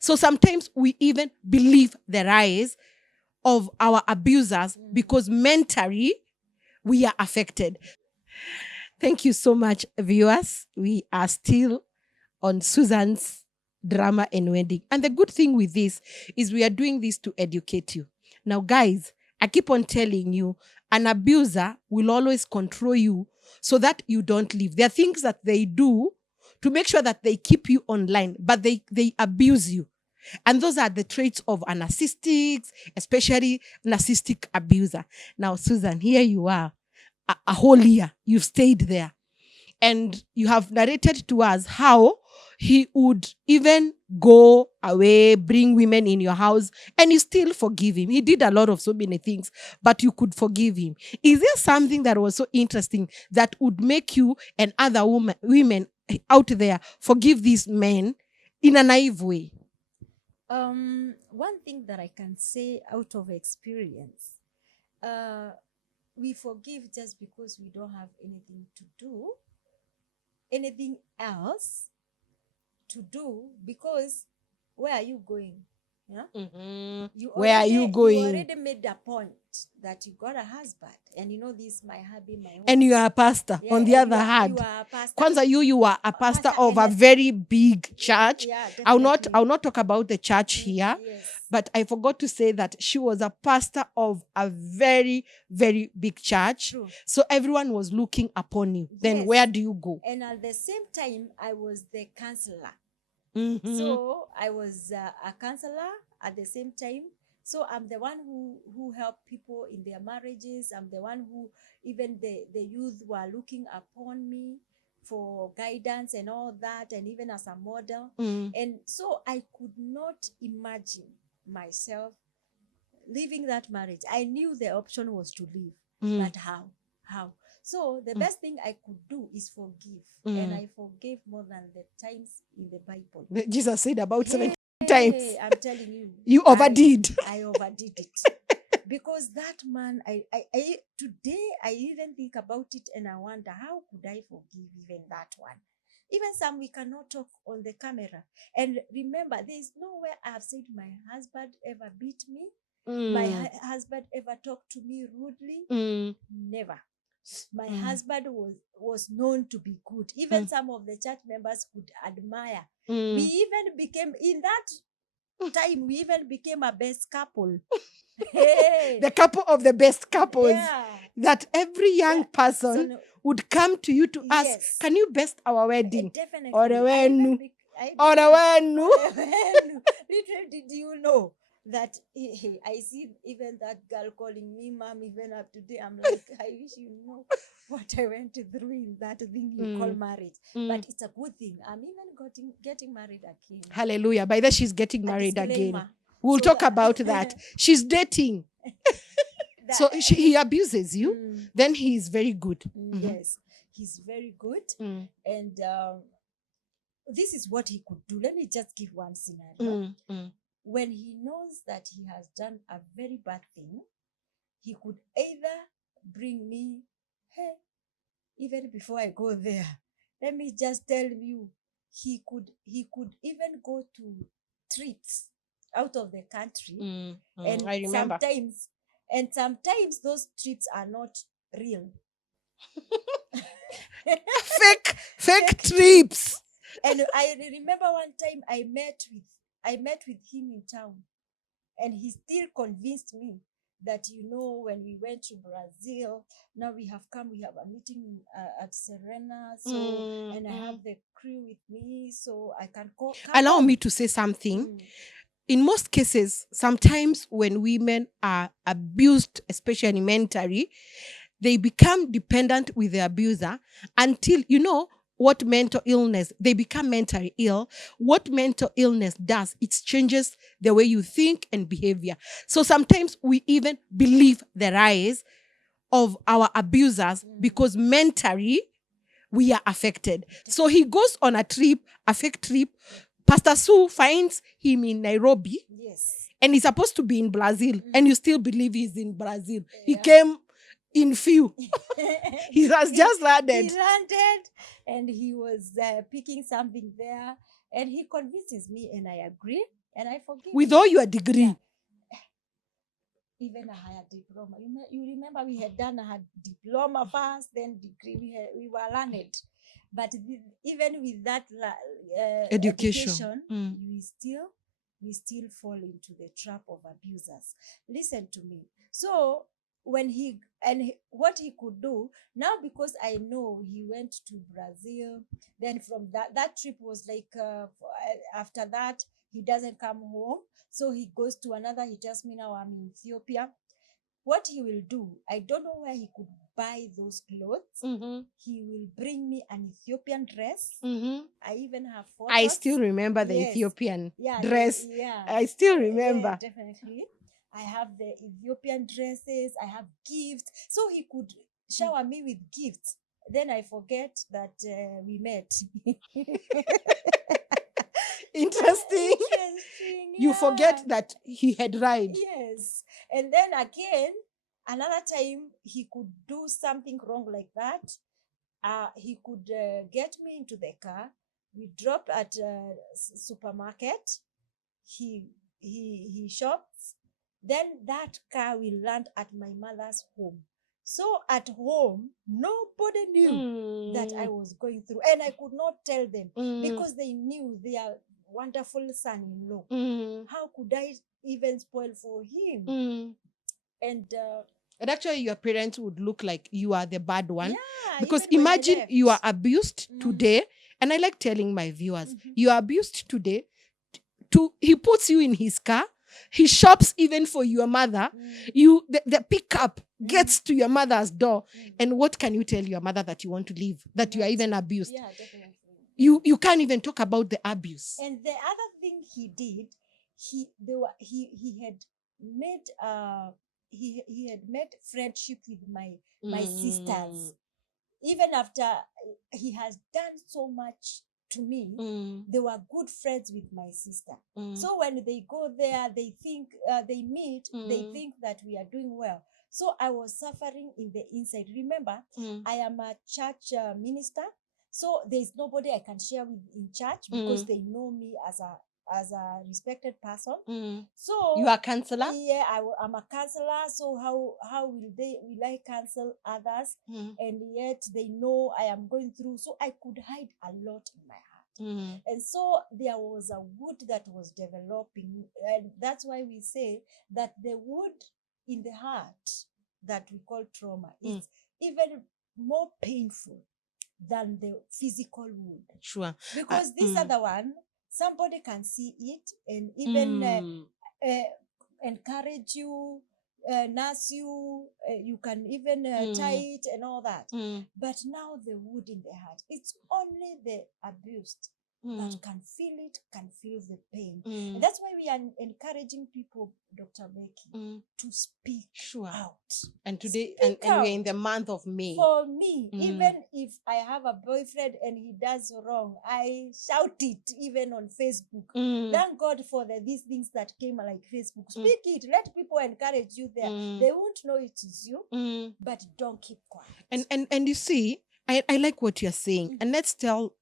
So sometimes we even believe the lies of our abusers because mentally we are affected. Thank you so much, viewers. We are still on Susan's drama and wedding. And the good thing with this is we are doing this to educate you. Now, guys, I keep on telling you, an abuser will always control you so that you don't leave. There are things that they do to make sure that they keep you online, but they abuse you. And those are the traits of a narcissistic, especially narcissistic abuser. Now, Susan, here you are, a whole year. You've stayed there. And you have narrated to us how he would even go away, bring women in your house, and you still forgive him. He did a lot of so many things, but you could forgive him. Is there something that was so interesting that would make you and other women out there forgive these men in a naive way? One thing that I can say out of experience, we forgive just because we don't have anything to do, anything else to do, because where are you going? Yeah. Where are you going? You already made the point that you got a husband, and you know this my hubby, my home. And you are a pastor. Yeah, on the and other hand, you are a pastor. Kwanza, you are a pastor pastor of a and very big church. Yeah, I'll definitely. not talk about the church here, Yes. but I forgot to say that she was a pastor of a very, very big church. True. So everyone was looking upon you. Then Yes. where do you go? And at the same time, I was the counselor. Mhm. So I was a counselor at the same time. So I'm the one who helped people in their marriages. I'm the one who, even the youth were looking upon me for guidance and all that, and even as a model. And so I could not imagine myself leaving that marriage. I knew the option was to leave, but how? How? So the best thing I could do is forgive. And I forgave more than the times in the Bible. Jesus said about 70 Hey, times. I'm telling you. You overdid. I overdid it. Because that man, I today I even think about it and I wonder, how could I forgive even that one? Even some we cannot talk on the camera. And remember, there is nowhere I have said my husband ever beat me. My husband ever talked to me rudely. Never. My husband was known to be good. Even some of the church members could admire. We even became, in that time, we even became a best couple. Hey. The couple of the best couples. Yeah. That every young person So, would come to you to ask, yes. can you best our wedding? Definitely. Orewenu. I Orewenu. Little did you know that I see even that girl calling me mom even up today. I'm like, I wish you know what I went through in that thing you call marriage. But it's a good thing. I'm even getting married again. Hallelujah. By that, she's getting married again. Disclaimer. We'll So talk about that. She's dating. So he abuses you. Then he is very good. Yes, he's very good. And this is what he could do. Let me just give one scenario. When he knows that he has done a very bad thing, he could either bring me, hey, even before I go there, let me just tell you, he could even go to trips out of the country. And I remember. Sometimes those trips are not real. fake trips. And I remember one time I met with him in town, and he still convinced me that, when we went to Brazil, now we have a meeting at Serena, so and I have the crew with me, so I can come Allow home. me to say something. In most cases, sometimes when women are abused, especially mentally, they become dependent with the abuser until, what mental illness, they become mentally ill. What mental illness does, it changes the way you think and behavior. So sometimes we even believe the lies of our abusers because mentally we are affected. So he goes on a trip, a fake trip. Pastor Sue finds him in Nairobi. Yes. And he's supposed to be in Brazil. And you still believe he's in Brazil. Yeah. He came in few. He has just landed. He landed and he was picking something there. And he convinces me and I agree. and I forgive with him. all your degree. Yeah. Even a higher diploma. You remember we had done a diploma first, then degree. We were learned, but even with that Education. we still fall into the trap of abusers. Listen to me. So when what he could do now, because I know he went to Brazil, then from that trip was like after that he doesn't come home, so he goes to another. He tells me now I'm in Ethiopia. What he will do, I don't know where he could buy those clothes. He will bring me an Ethiopian dress. I even have photos. I still remember the Ethiopian dress. I still remember. Definitely. I have the Ethiopian dresses. I have gifts. So he could shower me with gifts. Then I forget that we met. Interesting. You forget that he had lied. Yes. And then again, another time he could do something wrong like that. He could get me into the car. We drop at a supermarket. He shops. Then that car will land at my mother's home. So at home, nobody knew that I was going through, and I could not tell them because they knew their wonderful son-in-law. How could I even spoil for him? And actually, your parents would look like you are the bad one. Yeah, because even when I imagine left. you are abused today, and I like telling my viewers, you are abused today. He puts you in his car. He shops even for your mother. The pickup gets to your mother's door. And what can you tell your mother that you want to leave? That you are even abused? Yeah, definitely. You can't even talk about the abuse. And the other thing he did, he had made he had made friendship with my sisters. Even after he has done so much to me, they were good friends with my sister. So when they go there, they think they meet, they think that we are doing well. So I was suffering in the inside. Remember, I am a church minister, so there's nobody I can share with in church because they know me as a respected person. So you are a counselor? Yeah, I'm a counselor. So how will I counsel others? And yet they know I am going through. So I could hide a lot in my heart. And so there was a wood that was developing, and that's why we say that the wood in the heart that we call trauma is even more painful than the physical wound. Sure. Because this other one, somebody can see it and even encourage you, nurse you, you can even tie it and all that. But now the wound in the heart, it's only the abused that can feel it, can feel the pain. And that's why we are encouraging people, Dr. Becky, to speak out. And today, and we're in the month of May. For me, even if I have a boyfriend and he does wrong, I shout it even on Facebook. Thank God for these things that came like Facebook. Speak it. Let people encourage you there. They won't know it is you, but don't keep quiet. And you see, I like what you're saying. And let's tell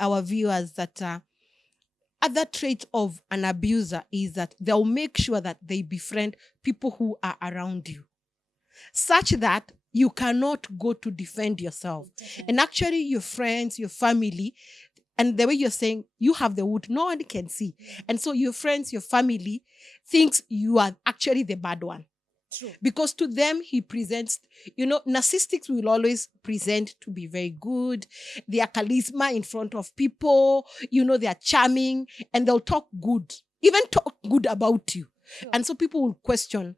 our viewers that other trait of an abuser is that they'll make sure that they befriend people who are around you, such that you cannot go to defend yourself. And actually, your friends, your family, and the way you're saying, you have the wood, no one can see. And so your friends, your family thinks you are actually the bad one. True. Because to them, he presents, narcissists will always present to be very good. They are charisma in front of people. They are charming, and they'll talk good, even talk good about you. Sure. And so people will question,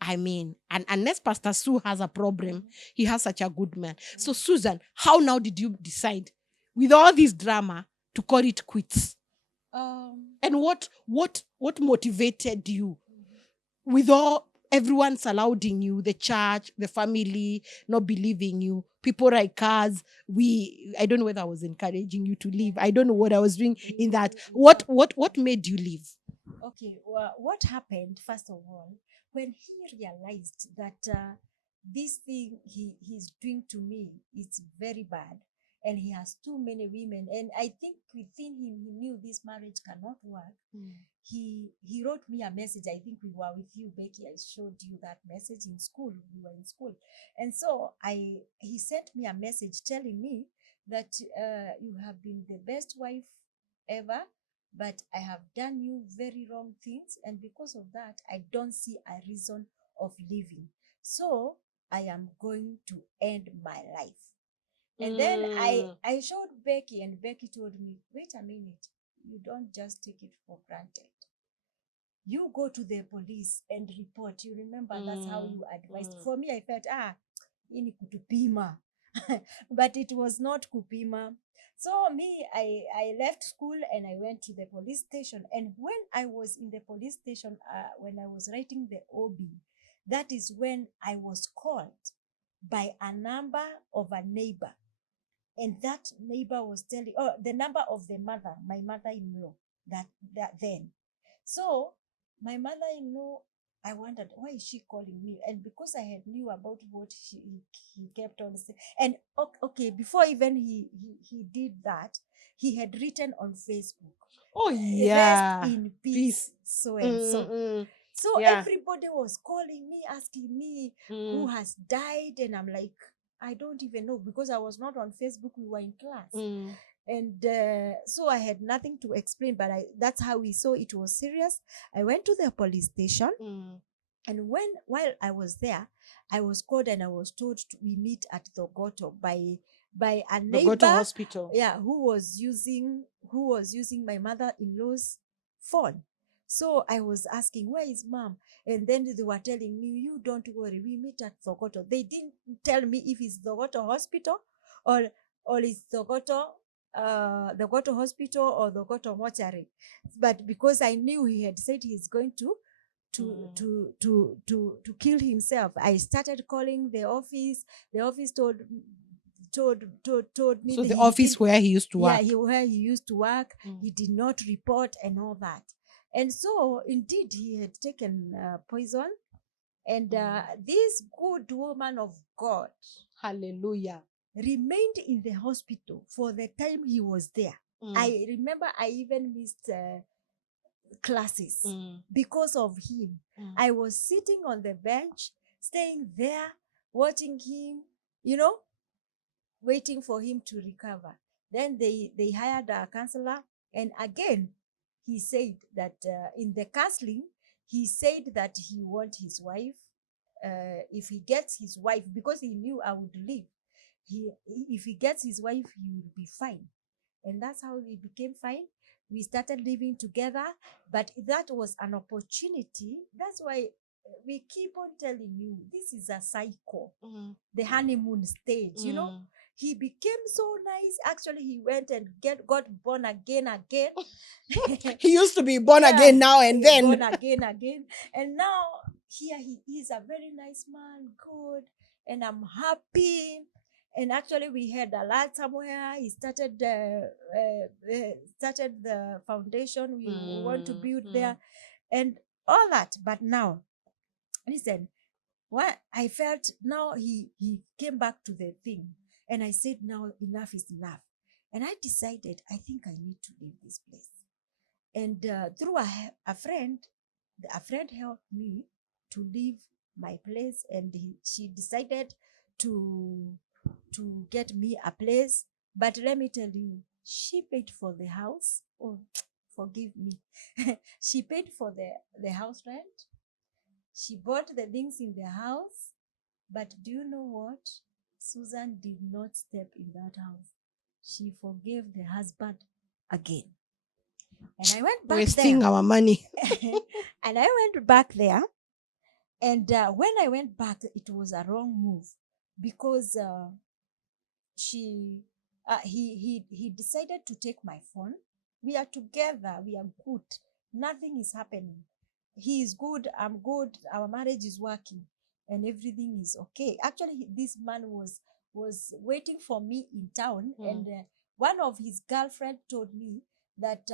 and unless Pastor Sue has a problem, he has such a good man. So Susan, how now did you decide, with all this drama, to call it quits? And what motivated you with all everyone surrounding you, the church, the family, not believing you, people like us? I don't know whether I was encouraging you to leave. I don't know what I was doing in that. What made you leave? Okay, well, what happened, first of all, when he realized that this thing he's doing to me is very bad, and he has too many women. And I think within him, he knew this marriage cannot work. He wrote me a message. I think we were with you, Becky. I showed you that message in school. We were in school. And so he sent me a message telling me that you have been the best wife ever, but I have done you very wrong things. And because of that, I don't see a reason of living. So I am going to end my life. And then I showed Becky, and Becky told me, wait a minute, you don't just take it for granted. You go to the police and report. You remember that's how you advised. For me, I felt, hii ni kutupima. But it was not kupima. So me, I left school and I went to the police station. And when I was in the police station, when I was writing the OB, that is when I was called by a number of a neighbor. And that neighbor was telling, the number of the mother, my mother-in-law, that then. So my mother-in-law, I wondered, why is she calling me? And because I had knew about what he kept on saying. And okay, before even he did that, he had written on Facebook, Oh yeah, rest in peace, so and so. So everybody was calling me, asking me who has died. And I'm like, I don't even know, because I was not on Facebook. We were in class. And so I had nothing to explain, but that's how we saw it was serious. I went to the police station. And while I was there, I was called and I was told we meet at the Goto by a neighbor, Goto Hospital. Yeah, who was using my mother-in-law's phone. So I was asking, where is mom? And then they were telling me, you don't worry, we meet at Thogoto. They didn't tell me if it's Thogoto Hospital or it's Thogoto Hospital or Thogoto Mortuary. But because I knew he had said he's going to kill himself, I started calling the office. The office told me. So the office where he used to work. Yeah, where he used to work. He did not report and all that. And so indeed he had taken poison. And this good woman of God, hallelujah, remained in the hospital for the time he was there. I remember I even missed classes because of him. I was sitting on the bench, staying there, watching him, waiting for him to recover. Then they hired a counselor, and again he said that in the counseling, he said that he wants his wife. If he gets his wife, because he knew I would leave, if he gets his wife, he will be fine. And that's how we became fine. We started living together, but that was an opportunity. That's why we keep on telling you, this is a cycle, the honeymoon stage, He became so nice. Actually, he went and got born again. He used to be born again now and then. Born again. And now here he is a very nice man, good, and I'm happy. And actually, we had a lot somewhere. He started the foundation we want to build there, and all that. But now, listen, what I felt now, he came back to the thing, and I said, now enough is enough. And I decided, I think I need to leave this place. And through a friend helped me to leave my place, and she decided to get me a place. But let me tell you, she paid for the house. Oh, forgive me. She paid for the house rent. She bought the things in the house. But do you know what? Susan did not step in that house. She forgave the husband again. And I went back wasting there. Our money. And I went back there. And when I went back, it was a wrong move, because he decided to take my phone. We are together. We are good. Nothing is happening. He is good. I'm good. Our marriage is working, and everything is okay. Actually, this man was waiting for me in town, and one of his girlfriend told me that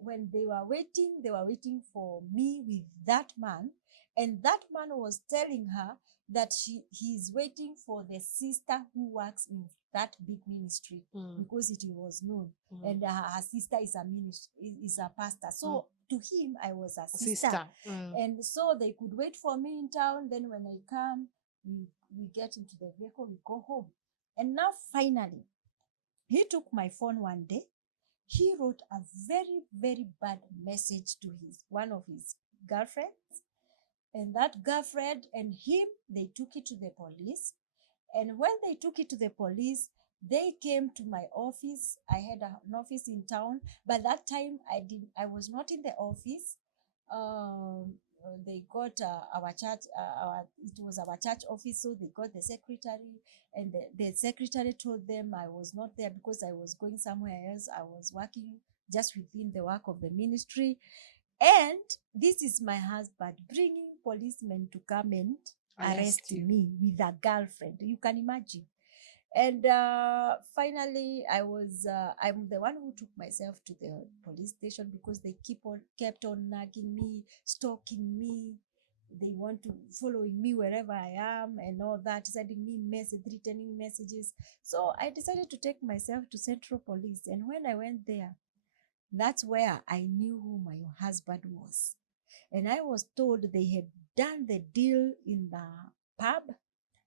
when they were waiting for me with that man, and that man was telling her that he is waiting for the sister who works that big ministry because it was known. Mm. And her sister is a ministry, is a pastor. So to him, I was a sister. And so they could wait for me in town. Then when I come, we get into the vehicle, we go home. And now finally, he took my phone one day. He wrote a very, very bad message to one of his girlfriends. And that girlfriend and him, they took it to the police. And when they took it to the police, they came to my office. I had an office in town, but that time I was not in the office. They got our church, it was our church office, so they got the secretary, and the secretary told them I was not there because I was going somewhere else. I was working just within the work of the ministry. And this is my husband bringing policemen to come and arrest me with a girlfriend. You can imagine. And finally, I'm the one who took myself to the police station because they kept on nagging me, stalking me. They want to following me wherever I am and all that, sending me returning messages. So I decided to take myself to Central Police. And when I went there, that's where I knew who my husband was. And I was told they had done the deal in the pub.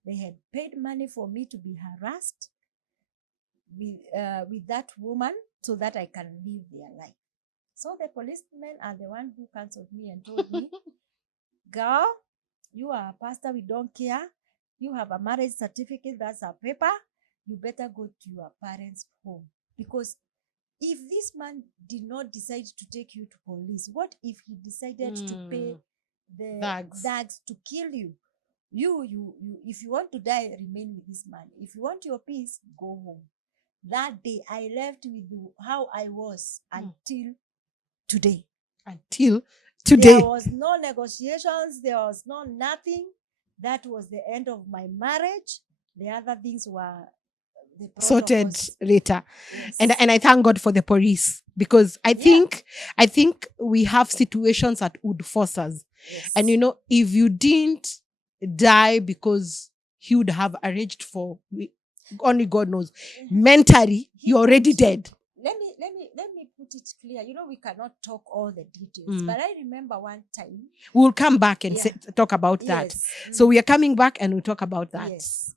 They had paid money for me to be harassed with that woman so that I can live their life. So the policemen are the one who canceled me and told me, girl, you are a pastor, we don't care. You have a marriage certificate, that's a paper. You better go to your parents' home. Because if this man did not decide to take you to police, what if he decided to pay the thugs to kill you? You, if you want to die, remain with this man. If you want your peace, go home. That day, I left with how I was until today. Until today. There was no negotiations. There was no nothing. That was the end of my marriage. The other things were sorted later. Yes. And I thank God for the police, because I think we have situations that would force us. Yes. And if you didn't die because he would have arranged for, only God knows, mentally you're already dead. Let me put it clear. We cannot talk all the details, but I remember one time. We'll come back and talk about that. So we are coming back and we'll talk about that. Yes.